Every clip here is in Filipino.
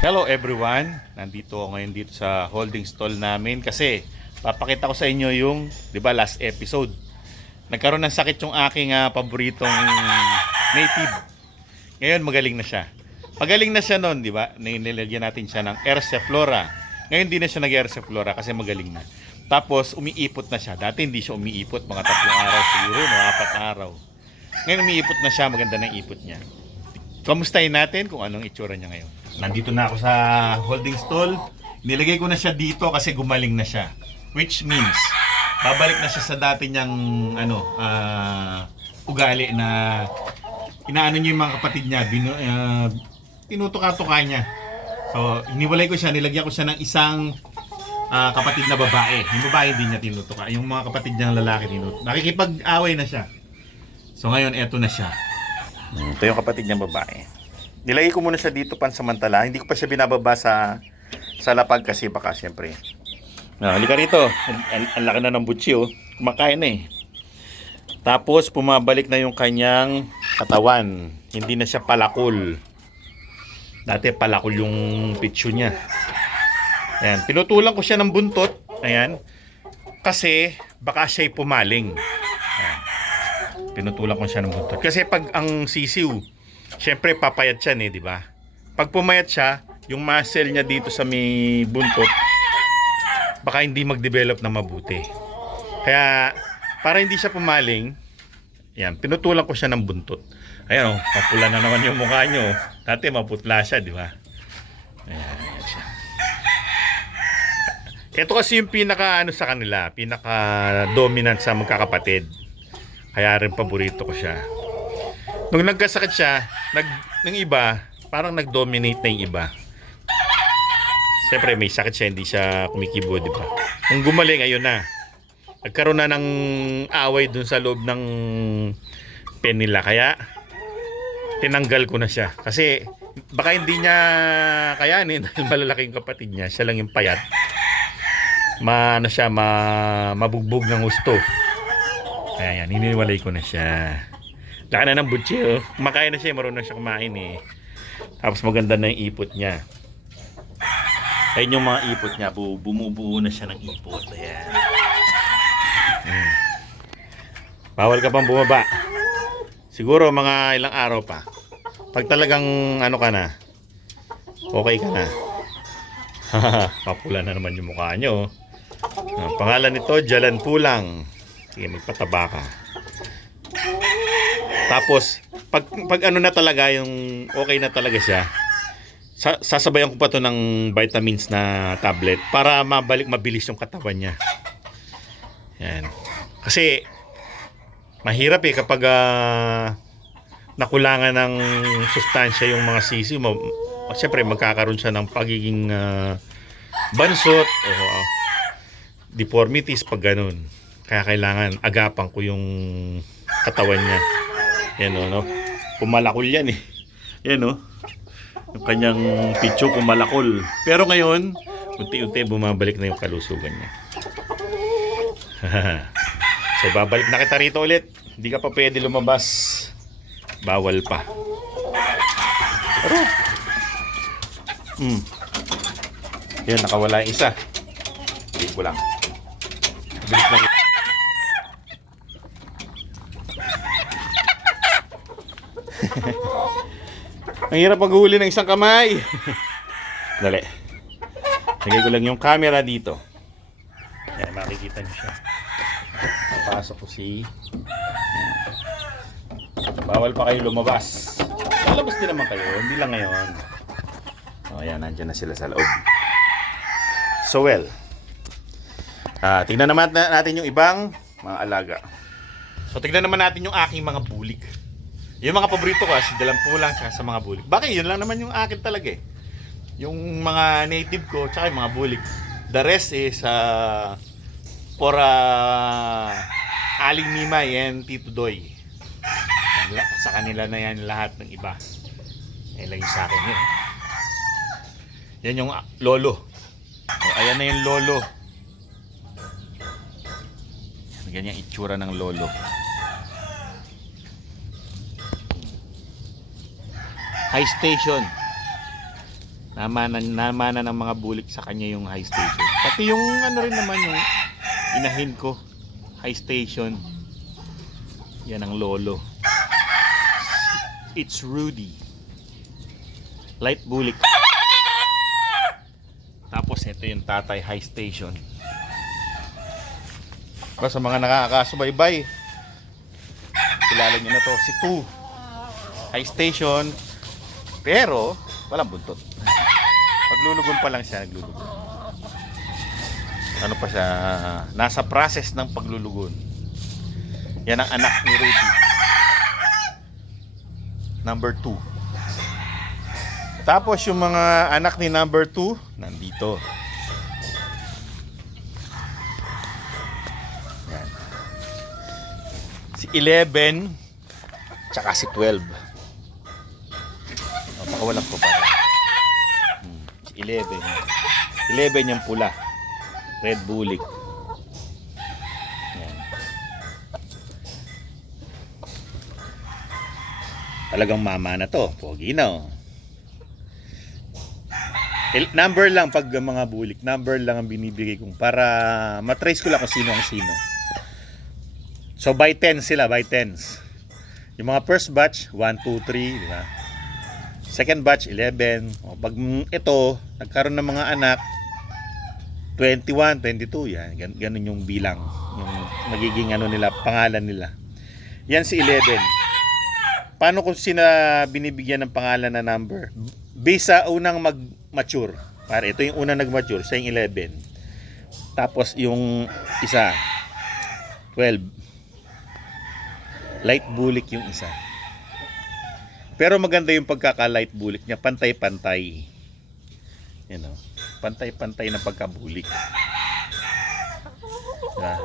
Hello everyone, nandito ako ngayon dito sa holding stall namin kasi papakita ko sa inyo yung, 'di ba, last episode. Nagkaroon ng sakit yung aking paboritong native. Ngayon magaling na siya. Magaling na siya noon, 'di ba? Nilagyan natin siya ng Erseflora. Ngayon hindi na siya nag-Erseflora kasi magaling na. Tapos umiipot na siya. Dati hindi siya umiipot, mga 3 araw siguro, no, 4 araw. Ngayon umiipot na siya, maganda na ipot niya. Kamustahin natin kung anong itsura niya ngayon. Nandito na ako sa holding stall. Nilagay ko na siya dito kasi gumaling na siya. Which means, babalik na siya sa dati niyang ugali na inaano niya yung mga kapatid niya. Tinutuka-tuka niya. So, iniwalay ko siya, nilagyan ko siya ng isang kapatid na babae. Yung babae hindi niya tinutuka. Yung mga kapatid niyang lalaki tinutuka. Nakikipag-away na siya. So, ngayon, eto na siya. Ito yung kapatid niyang babae. Nilagay ko muna siya dito pansamantala. Hindi ko pa siya binababa sa lapag kasi baka siyempre. Halika rito. Ang laki na ng butsi, oh. Kumakain na eh. Tapos pumabalik na yung kanyang katawan. Hindi na siya palakol. Dati palakol yung picture niya. Ayan. Pinutulan ko siya ng buntot. Ayan. Kasi baka siya'y pumaling. Ayan. Pinutulan ko siya ng buntot. Kasi pag ang sisiw, syempre papayat siya, di ba? Pag pumayat siya, yung muscle niya dito sa may buntot, baka hindi mag-develop na mabuti. Kaya, para hindi siya pumaling, yan, pinutulan ko siya ng buntot. Ayan, mapula na naman yung mukha nyo. Dati maputla siya, di ba? Ayan siya. Ito kasi yung pinaka sa kanila, pinaka dominant sa magkakapatid. Kaya rin paborito ko siya. Nung nagkasakit siya, ng iba, parang nag-dominate na yung iba. Siyempre may sakit siya, hindi siya kumikibo, di ba? Nung gumaling, ayun na. Nagkaroon na ng away dun sa loob ng pen nila. Kaya, tinanggal ko na siya. Kasi, baka hindi niya kayanin dahil malalaking kapatid niya. Siya lang yung payat. Mabugbog ng gusto. Kaya yan, hiniwalay ko na siya. Laka na ng butsi, oh. Kumakain na siya, marunong siya kumain eh. Tapos maganda na yung ipot niya. Ayun yung mga ipot niya, bumubuo na siya ng ipot. Ayan. Bawal ka pang bumaba. Siguro mga ilang araw pa. Pag talagang ano ka na, okay ka na. Papula na naman yung mukha nyo. Ang pangalan nito, Jalan Pulang. Sige, magpataba ka. Tapos, pag ano na talaga, yung okay na talaga siya, sasabayan ko pa to ng vitamins na tablet para mabilis yung katawan niya. Yan. Kasi, mahirap eh kapag nakulangan ng sustansya yung mga sisiw. Siyempre, magkakaroon siya ng pagiging bansot o deformities pag ganun. Kaya kailangan agapan ko yung katawan niya. Yan o, no? Pumalakol yan eh. Yan o. Yung kanyang pitso pumalakol. Pero ngayon, unti-unti bumabalik na yung kalusugan niya. So, babalik na kita rito ulit. Hindi ka pa pwede lumabas. Bawal pa. Pero, yan, nakawala yung isa. Hindi ko lang. Bilis lang. Ang hirap maghuli ng isang kamay. Dali. Lagay ko lang yung camera dito. Yan, makikita niyo siya. Napasok ko si... Yan. Bawal pa kayo lumabas. Lalabas din naman kayo, hindi lang ngayon. O, yan, nandiyan na sila sa loob. So, well. Tingnan naman natin yung ibang mga alaga. So, tingnan naman natin yung aking mga bulik. Yung mga paborito ko, si Jalan Pulang tsaka sa mga bulik. Bakit yun lang naman yung akin talaga eh. Yung mga native ko tsaka yung mga bulik. The rest is for Aling Mimay and Tito Doy. Sa kanila na yan lahat ng iba. Yan lang yung sa akin yun. Yan yung lolo. Ayan na yung lolo. Ganyan yung itsura ng lolo. High station. Namana ng mga bulik sa kanya yung high station. Pati yung ano rin naman yung inahin ko. High station. Yan ang lolo. It's Rudy. Light bulik. Tapos ito yung tatay high station. Sa mga nakakasubaybay, kilala nyo na to, si 2 high station, pero walang buntot. Paglulugon pa lang siya, naglulugon. Ano pa siya, nasa process ng paglulugon. Yan ang anak ni Rudy, number 2. Tapos yung mga anak ni number 2 nandito. Yan. Si 11 tsaka si 12. Pakawalan ko pa. Si 11. 11 yung pula. Red bulik. Yan. Talagang mama na to. Pogi na oh. Number lang pag mga bulik. Number lang ang binibigay kong para matrace ko lang kung sino ang sino. So by 10 sila, by 10s. Yung mga first batch, 1, 2, 3, di ba? Second batch, 11. O, pag ito, nagkaroon ng mga anak, 21, 22, yan. Ganun yung bilang. Yung magiging ano nila, pangalan nila. Yan si 11. Paano kung sina binibigyan ng pangalan na number? Based sa unang mag-mature. Para ito yung unang nag-mature, siya yung 11. Tapos yung isa, 12. Light bulik yung isa. Pero maganda yung pagkaka-light bulik niya, pantay-pantay. You know, pantay-pantay na pagkabulik. Diba?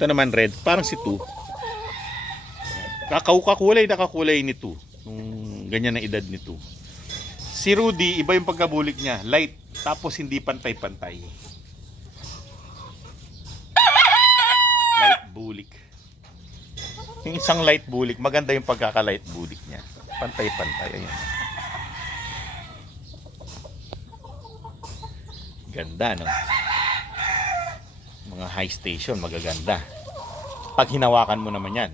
Ito naman red, parang si 2. Kakulay ni 2. Nung ganyan ang edad ni 2. Si Rudy, iba yung pagkabulik niya. Light, tapos hindi pantay-pantay. Light bulik. Yung isang light bulik, maganda yung pagkaka-light bulik niya. Pantay-pantay. Ayan. Ganda, no? Mga high station, magaganda. Pag hinawakan mo naman yan.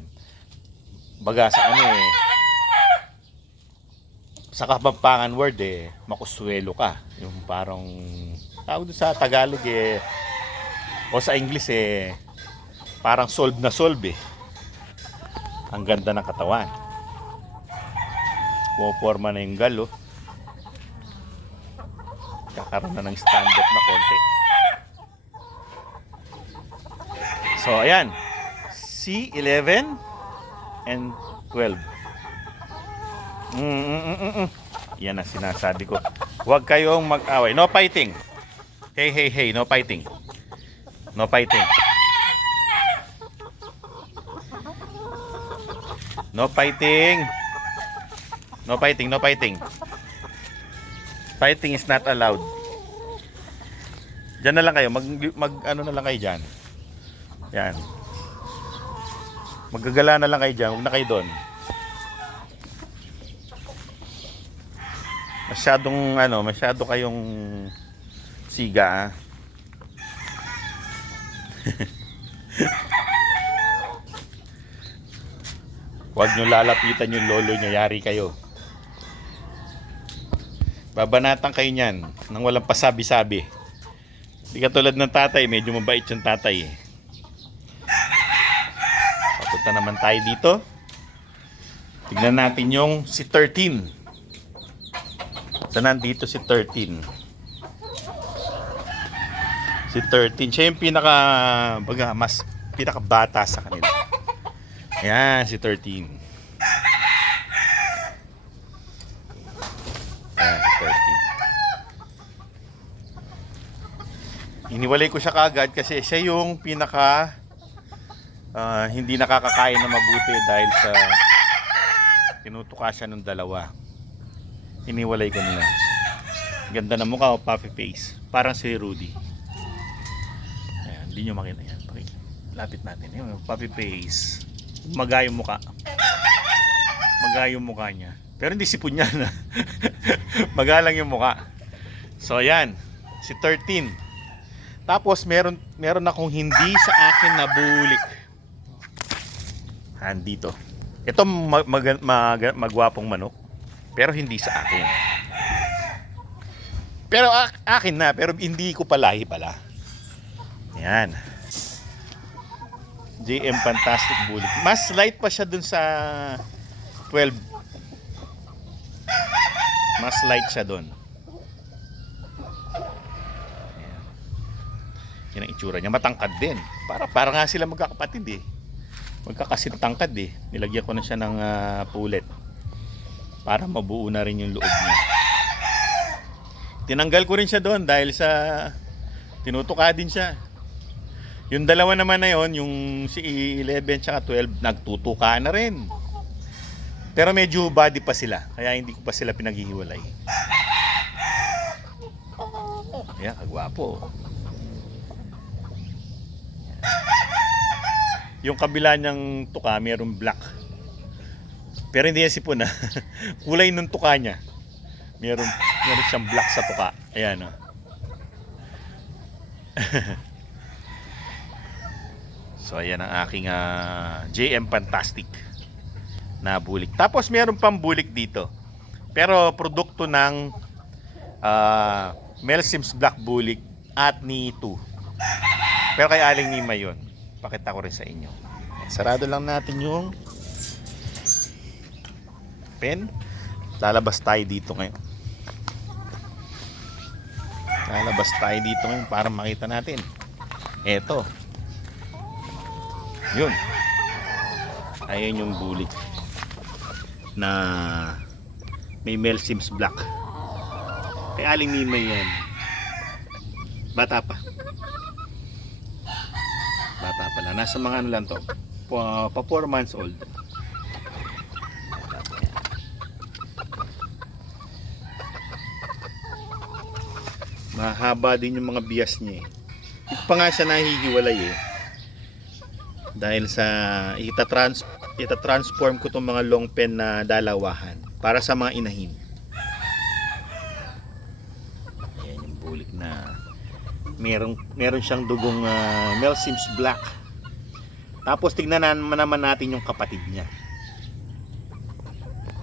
Baga sa ano eh, sa Kapampangan word eh, makuswelo ka. Yung parang, tawag doon sa Tagalog eh, o sa English eh, parang solve na solve eh. Ang ganda ng katawan. Puporma na yung galo. Kakaroon na ng stand-up na konti. So, ayan. C11 and 12. Yan ang sinasabi ko. Huwag kayong mag-away. No fighting. Hey, hey, hey. No fighting. No fighting. No fighting. No fighting. No fighting. Fighting is not allowed. Diyan na lang kayo. Ano na lang kayo dyan. Yan. Maggagala na lang kayo dyan. Huwag na kayo doon. Masyado kayong siga. Huwag nyo lalapitan yung lolo nyo, yari kayo. Babanatan kayo niyan nang walang pasabi-sabi. Hindi katulad ng tatay, medyo mabait yung tatay eh. Papunta naman tayo dito. Tignan natin yung si 13. So nandito si 13. Si 13, siya yung mas pinakabata sa kanila. Ayan, si 13. Ayan, si 13. Iniwalay ko siya kaagad kasi siya yung hindi nakakakain na mabuti dahil sa tinutuka siya ng dalawa. Iniwalay ko nila. Ganda na mukha, puffy face. Parang si Rudy. Ayan, hindi nyo makita yan. Lapit natin. Yung puffy face. Maga yung mukha. Maga yung mukha niya. Pero hindi sipon niya na. Maga lang yung mukha. So ayan, si 13. Tapos meron akong hindi sa akin na bulik. Andito. Ito magwapong manok, pero hindi sa akin. Pero akin na, pero hindi ko palahi pala. Ayan. JM Fantastic Bulik. Mas light pa siya dun sa 12. Mas light siya dun. Yan ang itsura niya. Matangkad din. Para nga sila magkakapatid eh. Magkakasintangkad eh. Nilagyan ko na siya ng pulet. Para mabuo na rin yung loob niya. Tinanggal ko rin siya doon dahil sa tinutuka din siya. Yung dalawa naman na yon, yung si 11 tsaka 12, nagtutuka na rin. Pero medyo body pa sila. Kaya hindi ko pa sila pinaghihiwalay. Ayan, kagwapo. Yung kabila niyang tuka, mayroong black. Pero hindi yan sipon na. Kulay ng tuka niya. Meron siyang black sa tuka. Ayan o. So ayan ang aking JM Fantastic na bulik. Tapos meron pang bulik dito. Pero produkto ng Mel Sims Black Bulik at ni 2. Pero kay Aling Nima yun. Pakita ko rin sa inyo. Sarado lang natin yung pen. Lalabas tayo dito ngayon. Para makita natin. Eto. Yun. Ayan yung bulik na may Mel Sims Black. Kay Aling Nima yan. Bata pa lang. Nasa mga ano lang to. Pa 4 months old. Mahaba din yung mga bias niya eh. Ito pa nga siya nahihiwalay eh. Dahil sa ita-transform ko itong mga long pen na dalawahan para sa mga inahin. Ayan yung bulik na meron siyang dugong Mel Sims Black. Tapos tignan naman natin yung kapatid niya.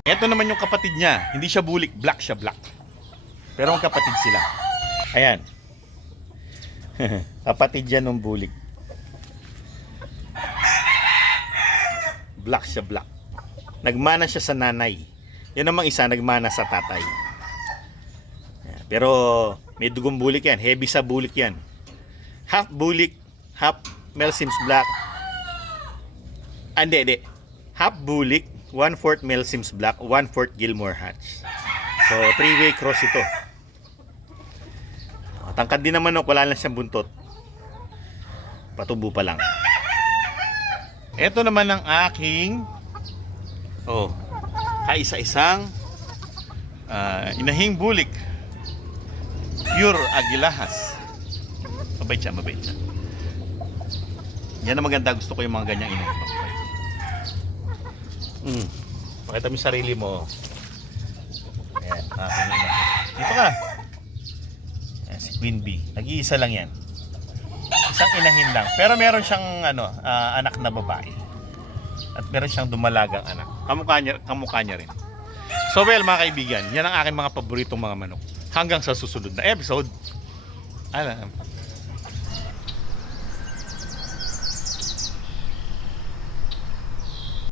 Ito naman yung kapatid niya. Hindi siya bulik, black siya, black. Pero ang kapatid sila. Ayan. Kapatid yan ng bulik. Black siya, black. Nagmana siya sa nanay. Yan namang isa, nagmana sa tatay. Ayan. Pero may dugong bulik yan. Heavy sa bulik yan. Half bulik, half Mel Sims Black. Hindi. Half bulik, 1/4 Mel Sims Black, 1/4 Gilmore Hatch. So, 3-way cross ito. Tangkad din naman, wala lang siyang buntot. Patubo pa lang. Ito naman ang aking kaisa-isang inahing bulik. Pure Agilahas. Mabait siya. Yan ang maganda. Gusto ko yung mga ganyang inahing. Pakita mo yung sarili mo. Ayan, aking ina. Dito ka. Ayan, si Queen Bee. Nag-iisa lang yan. Isang inahin lang. Pero meron siyang anak na babae. At meron siyang dumalagang anak. Kamukha niya rin. So well mga kaibigan, yan ang aking mga paboritong mga manok. Hanggang sa susunod na episode.